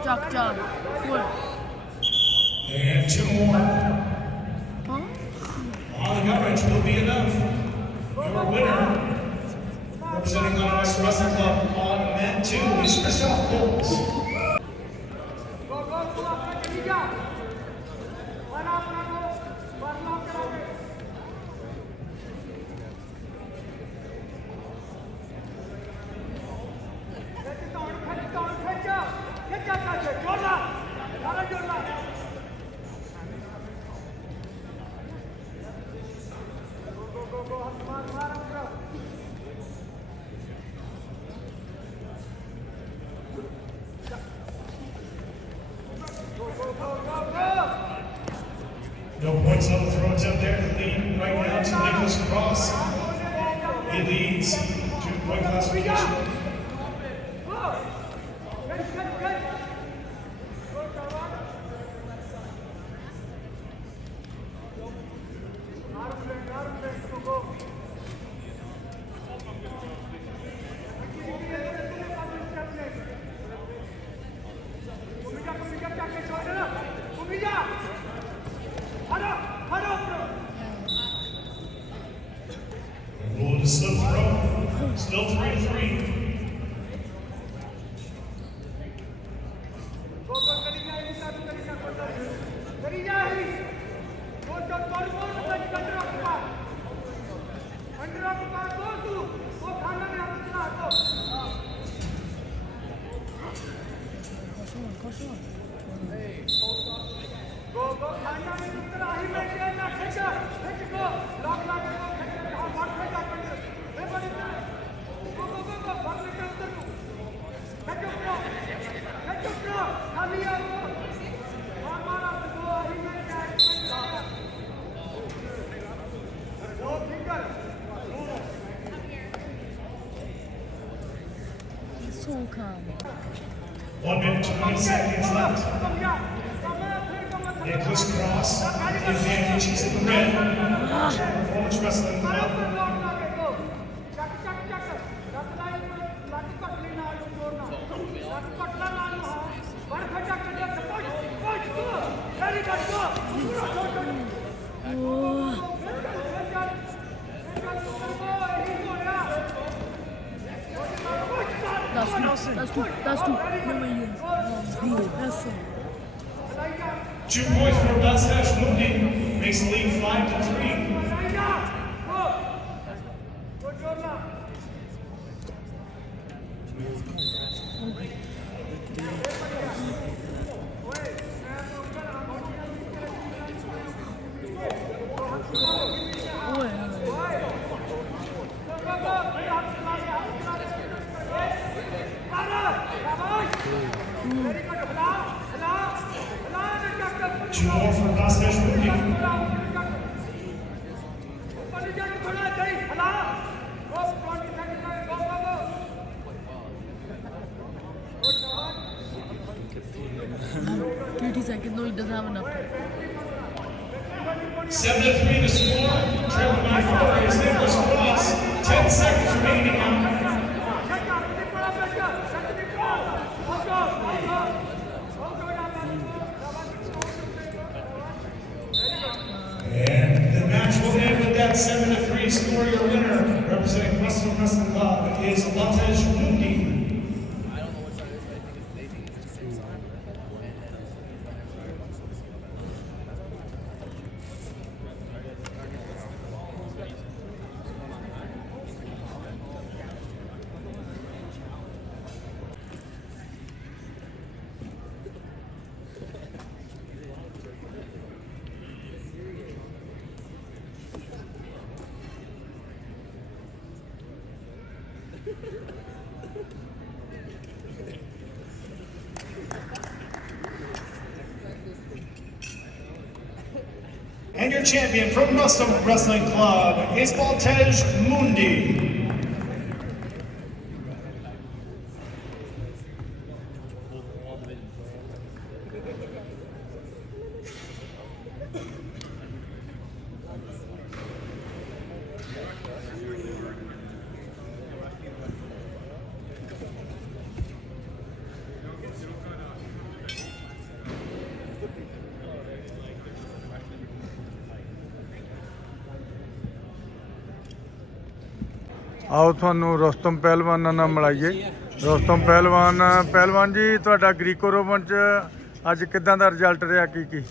Job. What? And 2 more. Huh? On the gut wrench will be enough. Your winner, representing London West Wrestling Club on mat 2, is Christoph Waltz. No points on the throw attempt there. The lead right now to Nicholas Cross. He leads to point classification. Rule to slip throw. Still 3-3. So calm. 1 minute, 20 seconds left. Nicholas Cross, advantage, he's in the red. Performance Wrestling Club. That's two. No way, that's two. 2 points for Bastash Mundi, makes the lead 5-3. Two more for Bastash Mundi. Seconds, no, he doesn't have enough. 7-3 the score. Trailing by 4 is Nicholas Cross. 10 seconds remaining now. And the match will end with that 7-3 score. Your winner, representing Western Wrestling Club, is Latej Mundi. your champion from Rustam Wrestling Club is Baltej Mundi. ਆਓ ਤੁਹਾਨੂੰ ਰੁਸਤਮ ਪਹਿਲਵਾਨਾਂ ਨਾਲ ਮਿਲਾਈਏ। ਰੁਸਤਮ ਪਹਿਲਵਾਨ ਜੀ, ਤੁਹਾਡਾ Greco Roman ਚ ਅੱਜ ਕਿੱਦਾਂ ਦਾ result ਰਿਹਾ? ਕੀ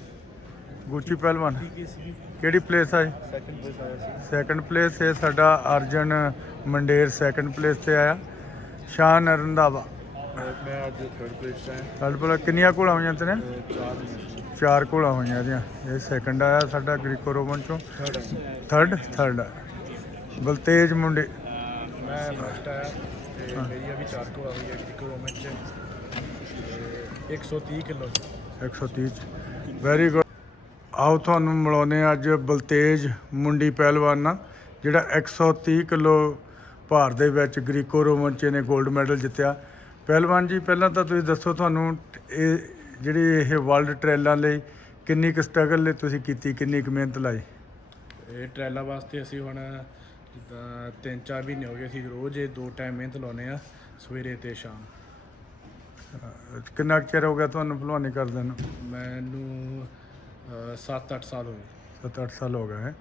ਗੁੱਚੀ ਪਹਿਲਵਾਨ ਕਿਹੜੀ ਪਲੇਸ ਆ? Second place. ਇਹ ਸਾਡਾ ਅਰਜਨ ਮੰਡੇਰ ਸੈਕੰਡ ਪਲੇਸ ਤੇ ਆਇਆ। ਸ਼ਾਨ ਰੰਧਾਵਾ ਮੈਂ ਅੱਜ ਥਰਡ ਪਲੇਸ ਤੇ ਸਾਡੇ ਕੋਲ ਕਿੰਨੀਆਂ ਘੋਲਾਂ ਹੋਈਆਂ ਤੇਰੇ? 4 ਘੋਲਾਂ ਹੋਈਆਂ ਇਹਦੀਆਂ। ਇਹ ਸੈਕੰਡ ਆਇਆ ਸਾਡਾ ਗ੍ਰੀਕੋ ਰੋਮਨ ਚੋਂ। ਥਰਡ ਬਲਤੇਜ ਮੁੰਡੇ। ਮੈਂ ਫਸਟ ਆਇਆ ਤੇ ਮੇਰੀਆਂ ਵੀ 4 ਘੋੜਾ ਹੋਈ ਹੈ ਗ੍ਰੀਕੋ ਰੋਮਨ ਚ 130 ਕਿਲੋ 130 ਚ। Very good. ਆਓ ਤੁਹਾਨੂੰ ਮਿਲਾਉਂਦੇ ਅੱਜ ਬਲਤੇਜ ਮੁੰਡੀ ਪਹਿਲਵਾਨ ਨਾਲ, ਜਿਹੜਾ 130 ਕਿਲੋ ਭਾਰ ਦੇ ਵਿੱਚ ਗ੍ਰੀਕੋ ਰੋਮਨ ਚ ਇਹਨੇ 골ਡ ਮੈਡਲ ਜਿੱਤਿਆ। ਪਹਿਲਵਾਨ ਜੀ, ਪਹਿਲਾਂ ਤਾਂ ਤੁਸੀਂ ਦੱਸੋ ਤੁਹਾਨੂੰ ਇਹ ਜਿਹੜੀ ਵਰਲਡ ਟ੍ਰਾਇਲਾਂ ਲਈ ਕਿੰਨੀ ਕੁ ਸਟਰਗਲ ਲਈ ਤੁਸੀਂ ਕੀਤੀ, ਕਿੰਨੀ ਕੁ ਮਿਹਨਤ ਲਾਈ? ਇਹ ਟ੍ਰਾਇਲਾਂ ਵਾਸਤੇ ਅਸੀਂ ਹੁਣ ਜਿੱਦਾਂ 3-4 ਮਹੀਨੇ ਹੋ ਗਏ, ਅਸੀਂ ਰੋਜ਼ 2 ਟਾਈਮ ਮਿਹਨਤ ਲਾਉਂਦੇ ਆ, ਸਵੇਰੇ ਤੇ ਸ਼ਾਮ। ਕਿੰਨਾ ਕੁ ਚਿਰ ਹੋ ਗਿਆ ਤੁਹਾਨੂੰ ਭਲਵਾਨੀ ਕਰਦੇ ਨੂੰ? ਮੈਨੂੰ 7-8 ਸਾਲ ਹੋ ਗਏ। 7-8 ਸਾਲ ਹੋ ਗਏ।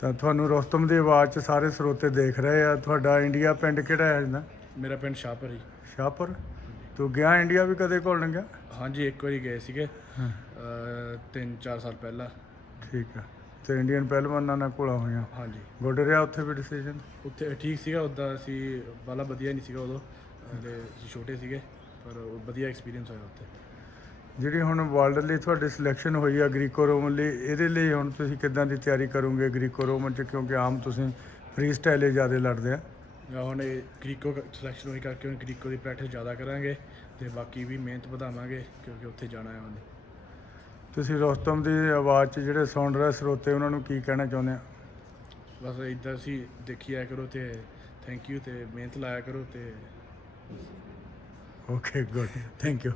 ਤਾਂ ਤੁਹਾਨੂੰ ਰੁਸਤਮ ਦੀ ਆਵਾਜ਼ 'ਚ ਸਾਰੇ ਸਰੋਤੇ ਦੇਖ ਰਹੇ ਆ। ਤੁਹਾਡਾ ਇੰਡੀਆ ਪਿੰਡ ਕਿਹੜਾ ਹੈ ਇਹਦਾ? ਮੇਰਾ ਪਿੰਡ ਸ਼ਾਹਪੁਰ ਜੀ। ਸ਼ਾਹਪੁਰ। ਤੂੰ ਗਿਆ ਇੰਡੀਆ ਵੀ ਕਦੇ ਘੁਲਣ ਗਿਆ? ਹਾਂਜੀ, ਇੱਕ ਵਾਰੀ ਗਏ ਸੀਗੇ 3-4 ਸਾਲ ਪਹਿਲਾਂ। ਠੀਕ ਆ। ਤੇ ਇੰਡੀਅਨ ਪਹਿਲਵਾਨਾਂ ਨਾਲ ਘੋਲਾ ਹੋਈਆਂ। ਹਾਂਜੀ, ਗੁੱਡ ਰਿਹਾ ਉੱਥੇ ਵੀ ਡਿਸੀਜਨ? ਉੱਥੇ ਠੀਕ ਸੀਗਾ, ਉੱਦਾਂ ਅਸੀਂ ਬਾਲਾ ਵਧੀਆ ਨਹੀਂ ਸੀਗਾ ਉਦੋਂ, ਤੇ ਅਸੀਂ ਛੋਟੇ ਸੀਗੇ, ਪਰ ਵਧੀਆ ਐਕਸਪੀਰੀਅੰਸ ਹੋਇਆ ਉੱਥੇ। ਜਿਹੜੀ ਹੁਣ ਵਰਲਡ ਲਈ ਤੁਹਾਡੀ ਸਿਲੈਕਸ਼ਨ ਹੋਈ ਆ ਗ੍ਰੀਕੋ ਰੋਮਨ ਲਈ, ਇਹਦੇ ਲਈ ਹੁਣ ਤੁਸੀਂ ਕਿੱਦਾਂ ਦੀ ਤਿਆਰੀ ਕਰੋਗੇ ਗ੍ਰੀਕੋ ਰੋਮਨ 'ਚ? ਕਿਉਂਕਿ ਆਮ ਤੁਸੀਂ ਫਰੀ ਸਟਾਈਲ ਜ਼ਿਆਦਾ ਲੜਦੇ ਆ। ਹੁਣ ਇਹ ਗ੍ਰੀਕੋ ਸਿਲੈਕਸ਼ਨ ਹੋਈ ਕਰਕੇ ਹੁਣ ਗ੍ਰੀਕੋ ਦੀ ਪ੍ਰੈਕਟਿਸ ਜ਼ਿਆਦਾ ਕਰਾਂਗੇ ਤੇ ਬਾਕੀ ਵੀ ਮਿਹਨਤ ਵਧਾਵਾਂਗੇ, ਕਿਉਂਕਿ ਉੱਥੇ ਜਾਣਾ ਹੈ ਹੁਣ। ਤੁਸੀਂ ਰੁਸਤਮ ਦੀ ਆਵਾਜ਼ 'ਚ ਜਿਹੜੇ ਸੁਣ ਰਹੇ ਸਰੋਤੇ, ਉਹਨਾਂ ਨੂੰ ਕੀ ਕਹਿਣਾ ਚਾਹੁੰਦੇ ਆ? ਬਸ ਇੱਦਾਂ ਤੁਸੀਂ ਦੇਖੀ ਆਇਆ ਕਰੋ ਤੇ ਥੈਂਕ ਯੂ, ਤੇ ਮਿਹਨਤ ਲਾਇਆ ਕਰੋ ਤੇ ਓਕੇ, ਗੁੱਡ, ਥੈਂਕ ਯੂ।